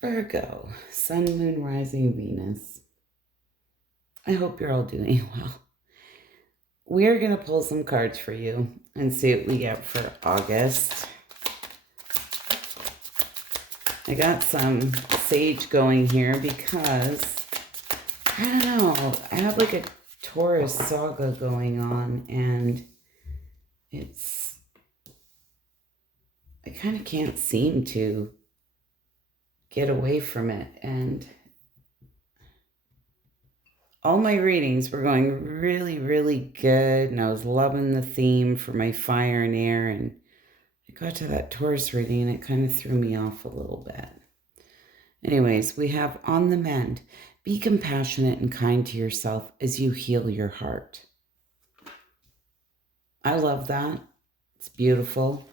Virgo, Sun, Moon, Rising, Venus. I hope you're all doing well. We're going to pull some cards for you and see what we get for August. I got some sage going here because, I don't know, I have like a Taurus saga going on and I kind of can't seem to get away from it. And all my readings were going really, really good, and I was loving the theme for my fire and air, and I got to that Taurus reading and it kind of threw me off a little bit. Anyways, we have on the mend. Be compassionate and kind to yourself as you heal your heart. I love that. It's beautiful.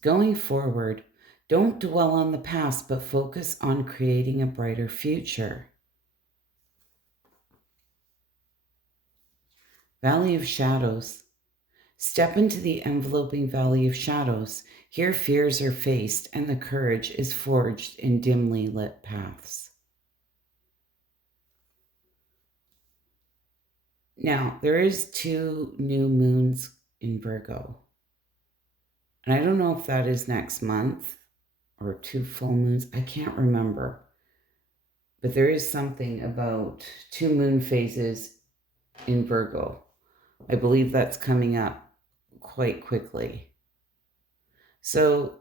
Going forward, don't dwell on the past, but focus on creating a brighter future. Valley of Shadows. Step into the enveloping valley of shadows. Here fears are faced and the courage is forged in dimly lit paths. Now, there is 2 new moons in Virgo. And I don't know if that is next month or 2 full moons. I can't remember. But there is something about 2 moon phases in Virgo. I believe that's coming up quite quickly. So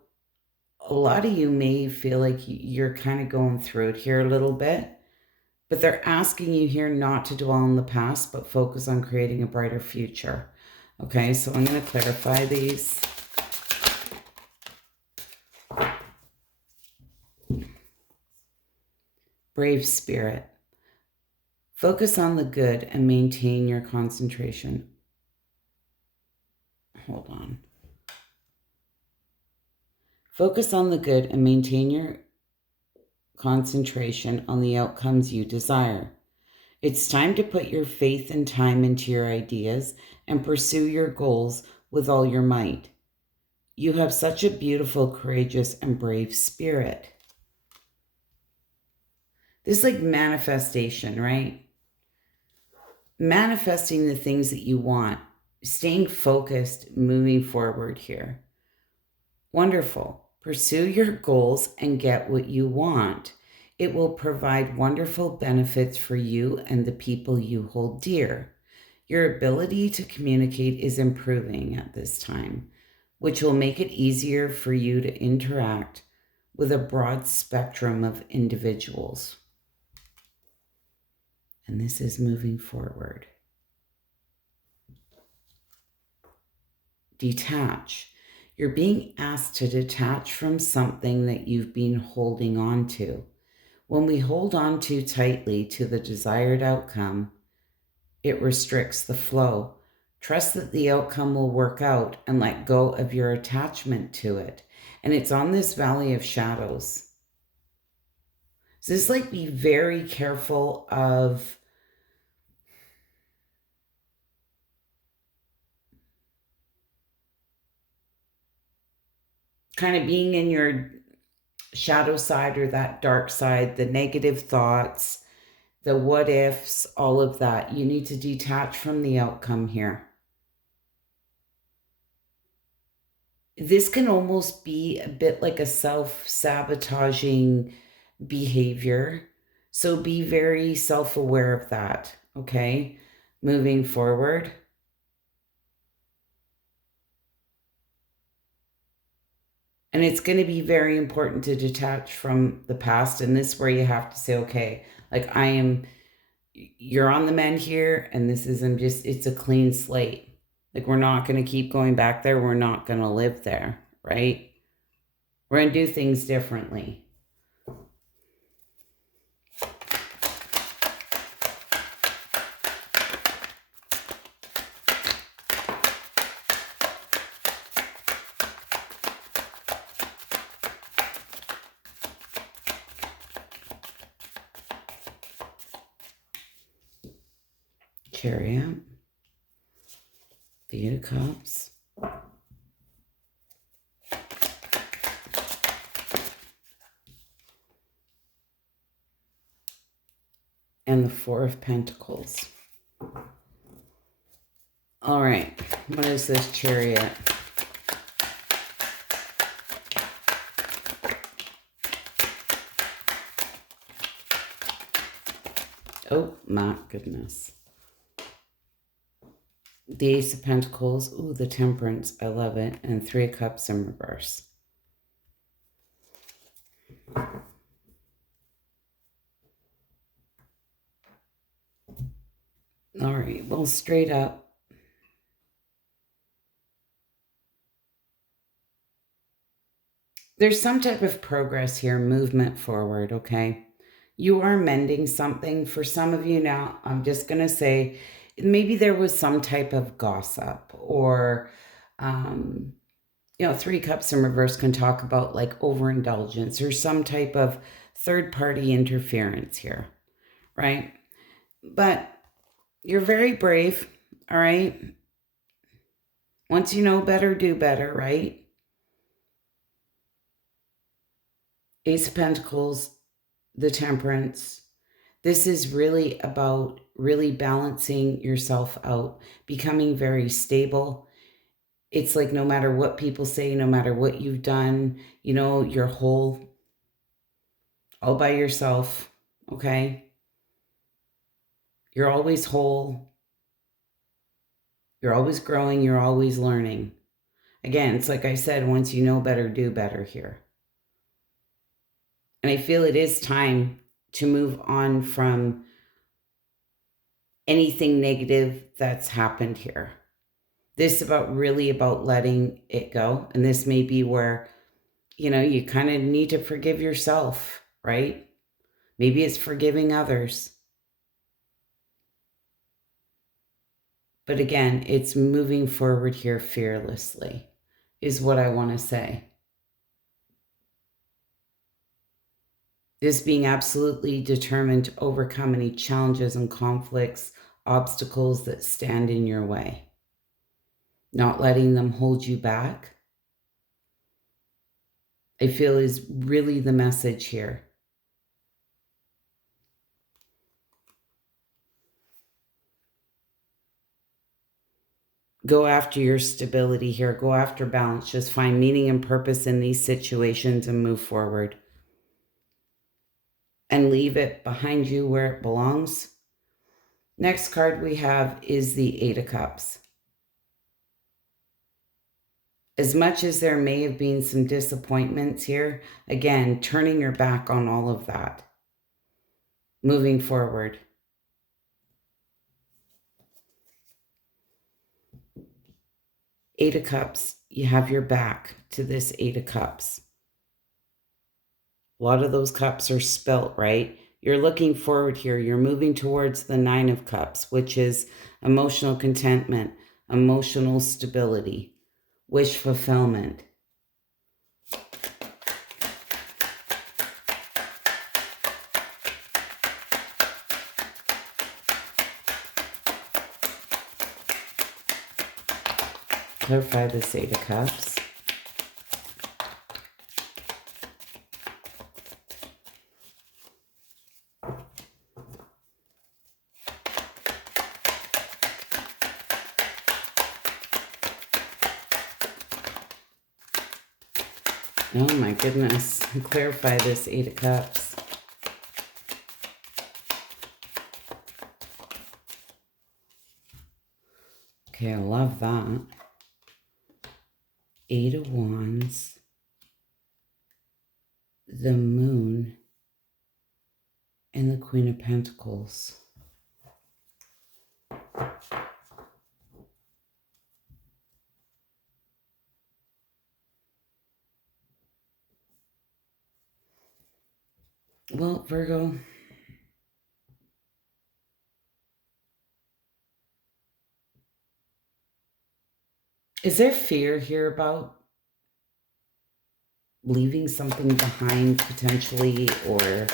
a lot of you may feel like you're kind of going through it here a little bit, but they're asking you here not to dwell on the past, but focus on creating a brighter future. Okay, so I'm going to clarify these. Brave spirit. Focus on the good and maintain your concentration. Hold on. Focus on the good and maintain your concentration on the outcomes you desire. It's time to put your faith and time into your ideas and pursue your goals with all your might. You have such a beautiful, courageous, and brave spirit. This is like manifestation, right? Manifesting the things that you want, staying focused, moving forward here. Wonderful. Pursue your goals and get what you want. It will provide wonderful benefits for you and the people you hold dear. Your ability to communicate is improving at this time, which will make it easier for you to interact with a broad spectrum of individuals. And this is moving forward. Detach. You're being asked to detach from something that you've been holding on to. When we hold on too tightly to the desired outcome, it restricts the flow. Trust that the outcome will work out and let go of your attachment to it. And it's on this valley of shadows. So this like be very careful of kind of being in your shadow side or that dark side, the negative thoughts, the what ifs, all of that. You need to detach from the outcome here. This can almost be a bit like a self-sabotaging behavior. So be very self-aware of that, okay? Moving forward. And it's going to be very important to detach from the past. And this is where you have to say, okay, like you're on the mend here. And this isn't it's a clean slate. Like we're not going to keep going back there. We're not going to live there, right? We're going to do things differently. Chariot, the Eight of Cups, and the Four of Pentacles. All right, what is this Chariot? Oh, my goodness. The Ace of Pentacles. Ooh, the Temperance. I love it. And Three of Cups in reverse. All right, well, straight up. There's some type of progress here, movement forward, okay? You are mending something. For some of you now, I'm just going to say, maybe there was some type of gossip or, you know, Three Cups in reverse can talk about like overindulgence or some type of third-party interference here, right? But you're very brave, all right? Once you know better, do better, right? Ace of Pentacles, the Temperance. This is really about really balancing yourself out, becoming very stable. It's like no matter what people say, no matter what you've done, you know, you're whole, all by yourself, okay? You're always whole. You're always growing. You're always learning. Again, it's like I said, once you know better, do better here. And I feel it is time to move on from anything negative that's happened here. This is really about letting it go. And this may be where, you know, you kind of need to forgive yourself, right? Maybe it's forgiving others. But again, it's moving forward here fearlessly, is what I want to say. This being absolutely determined to overcome any challenges and conflicts, obstacles that stand in your way. Not letting them hold you back, I feel is really the message here. Go after your stability here. Go after balance. Just find meaning and purpose in these situations and move forward. And leave it behind you where it belongs. Next card we have is the Eight of Cups. As much as there may have been some disappointments here, again, turning your back on all of that. Moving forward. Eight of Cups, you have your back to this Eight of Cups. A lot of those cups are spilt, right? You're looking forward here. You're moving towards the Nine of Cups, which is emotional contentment, emotional stability, wish fulfillment. Clarify this Eight of Cups. Oh my goodness. Clarify this Eight of Cups. Okay, I love that. Eight of Wands. The Moon. And the Queen of Pentacles. Well, Virgo, is there fear here about leaving something behind potentially, or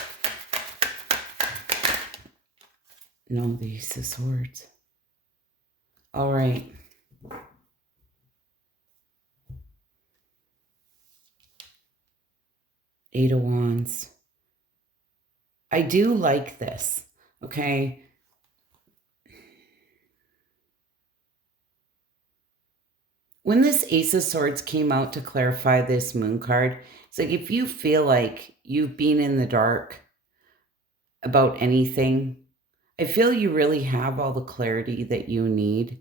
no, the Ace of Swords? All right. Eight of Wands. I do like this. Okay. When this Ace of Swords came out to clarify this moon card, it's like if you feel like you've been in the dark about anything, I feel you really have all the clarity that you need.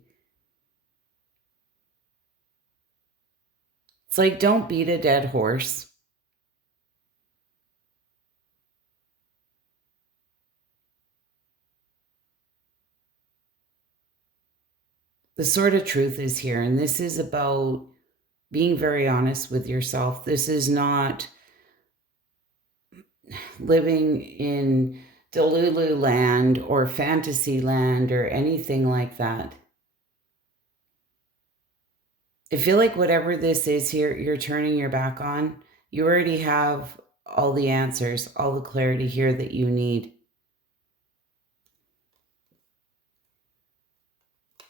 It's like, don't beat a dead horse. The sword of truth is here, and this is about being very honest with yourself. This is not living in Delulu land or fantasy land or anything like that. I feel like whatever this is here, you're turning your back on. You already have all the answers, all the clarity here that you need.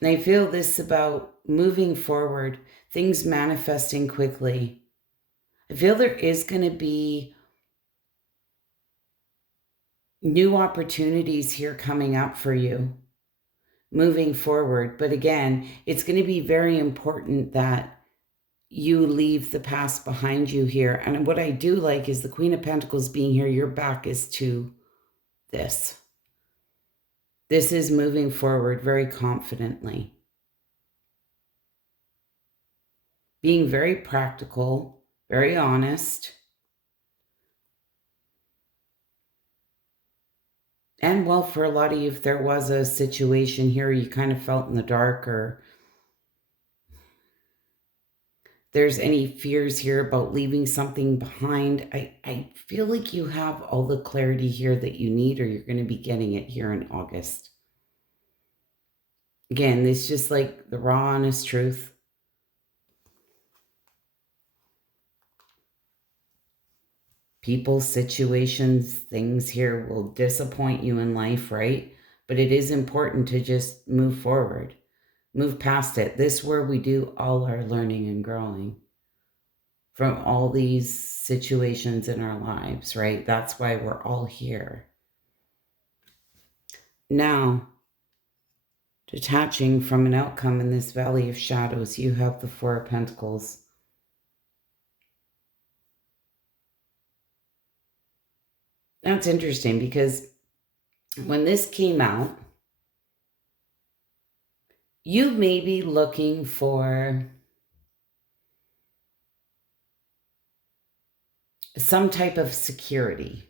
And I feel this about moving forward, things manifesting quickly. I feel there is going to be new opportunities here coming up for you moving forward. But again, it's going to be very important that you leave the past behind you here. And what I do like is the Queen of Pentacles being here, your back is to this. This is moving forward very confidently. Being very practical, very honest. And well, for a lot of you, if there was a situation here you kind of felt in the dark, or there's any fears here about leaving something behind, I feel like you have all the clarity here that you need, or you're going to be getting it here in August. Again, it's just like the raw, honest truth. People, situations, things here will disappoint you in life, right? But it is important to just move forward, move past it. This is where we do all our learning and growing from all these situations in our lives, right? That's why we're all here. Now, detaching from an outcome in this valley of shadows, you have the Four of Pentacles. That's interesting because when this came out, you may be looking for some type of security,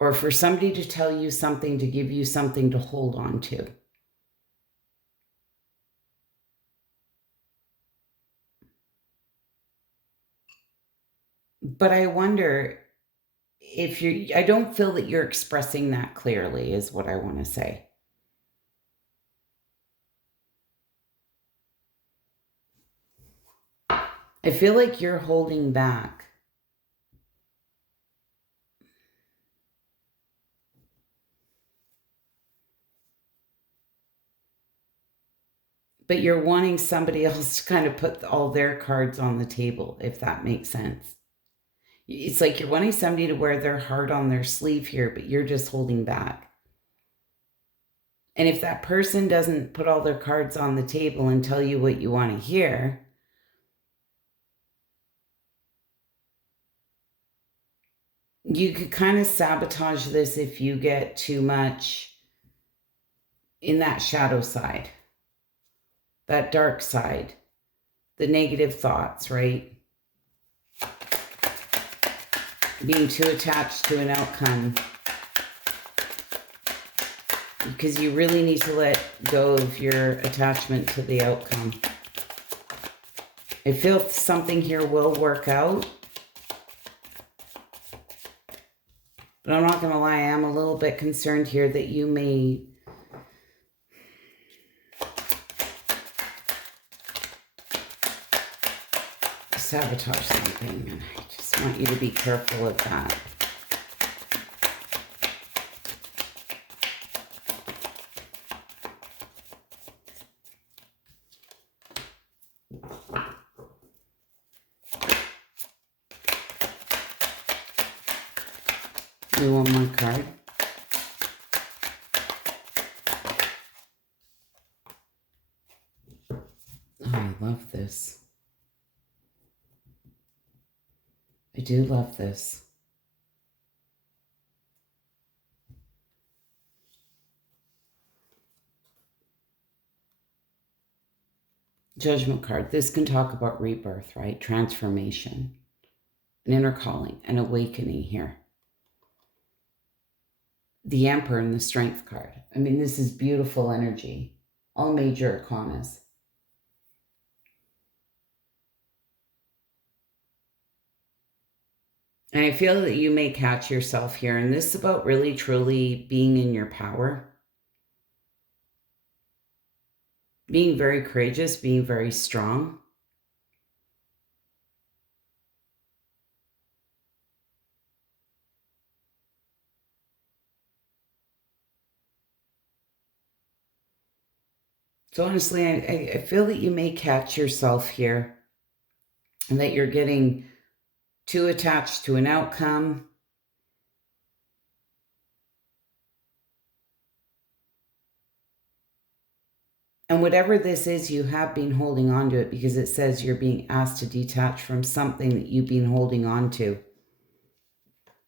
or for somebody to tell you something, to give you something to hold on to. But I wonder if I don't feel that you're expressing that clearly, is what I want to say. I feel like you're holding back. But you're wanting somebody else to kind of put all their cards on the table, if that makes sense. It's like you're wanting somebody to wear their heart on their sleeve here, but you're just holding back. And if that person doesn't put all their cards on the table and tell you what you want to hear, you could kind of sabotage this if you get too much in that shadow side, that dark side, the negative thoughts, right? Being too attached to an outcome. Because you really need to let go of your attachment to the outcome. I feel something here will work out. But I'm not going to lie, I am a little bit concerned here that you may sabotage something. And I just want you to be careful of that. Do one more card. this. I do love this. Judgment card. This can talk about rebirth, right? Transformation, an inner calling, an awakening here. The Emperor and the Strength card. I mean, this is beautiful energy. All major arcanas. And I feel that you may catch yourself here. And this is about really, truly being in your power. Being very courageous, being very strong. So honestly, I feel that you may catch yourself here and that you're getting too attached to an outcome. And whatever this is, you have been holding on to it because it says you're being asked to detach from something that you've been holding on to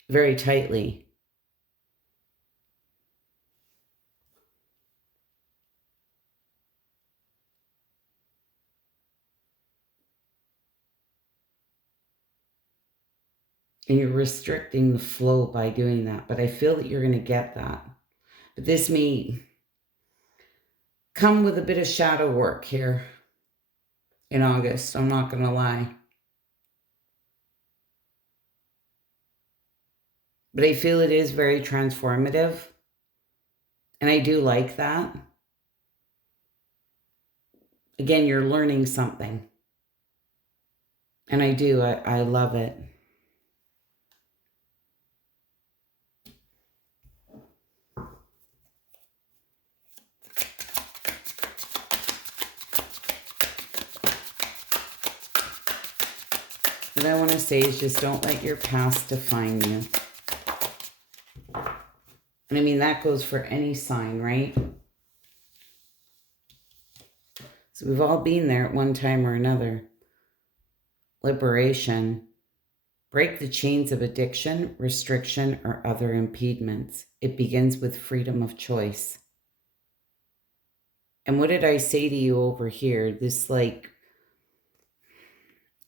very tightly. And you're restricting the flow by doing that. But I feel that you're going to get that. But this may come with a bit of shadow work here in August. I'm not going to lie. But I feel it is very transformative. And I do like that. Again, you're learning something. And I do. I love it. What I want to say is just don't let your past define you. And I mean, that goes for any sign, right? So we've all been there at one time or another. Liberation. Break the chains of addiction, restriction, or other impediments. It begins with freedom of choice. And what did I say to you over here? This, like,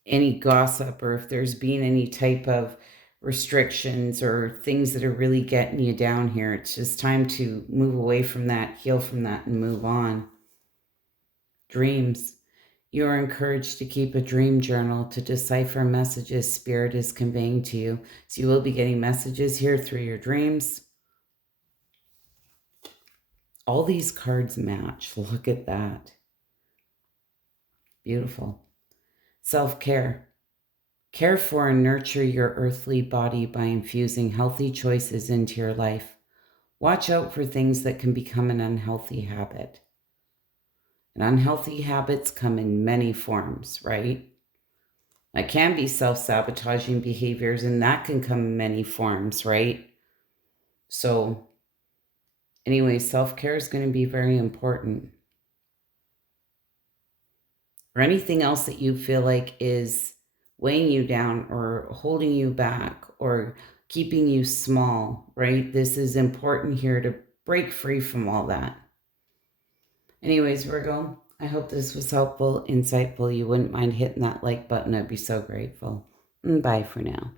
any gossip, or if there's been any type of restrictions or things that are really getting you down here, it's just time to move away from that, heal from that, and move on. Dreams. You are encouraged to keep a dream journal to decipher messages Spirit is conveying to you. So you will be getting messages here through your dreams. All these cards match. Look at that. Beautiful. Self-care. Care for and nurture your earthly body by infusing healthy choices into your life. Watch out for things that can become an unhealthy habit. And unhealthy habits come in many forms, right? That can be self-sabotaging behaviors, and that can come in many forms, right? So anyway, self-care is going to be very important. Or anything else that you feel like is weighing you down or holding you back or keeping you small, right? This is important here to break free from all that. Anyways, Virgo, I hope this was helpful, insightful. You wouldn't mind hitting that like button. I'd be so grateful. Bye for now.